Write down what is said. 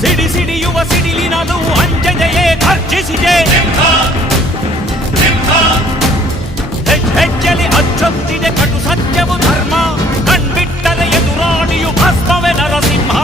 ಸಿಡಿ ಸಿಡಿಯುವ ಸಿಡಿಲಿನದು ಅಂಜದೆಯೇ ಗರ್ಜಿಸಿದೆ. ಹೆಜ್ಜೆಲಿ ಅಚ್ಚೊತ್ತಿದೆ ಕಟು ಸತ್ಯವು ಧರ್ಮ, ಕಣ್ಬಿಟ್ಟರೆ ಎದುರಾಳಿಯು ಭಸ್ಮವೇ ನರಸಿಂಹ.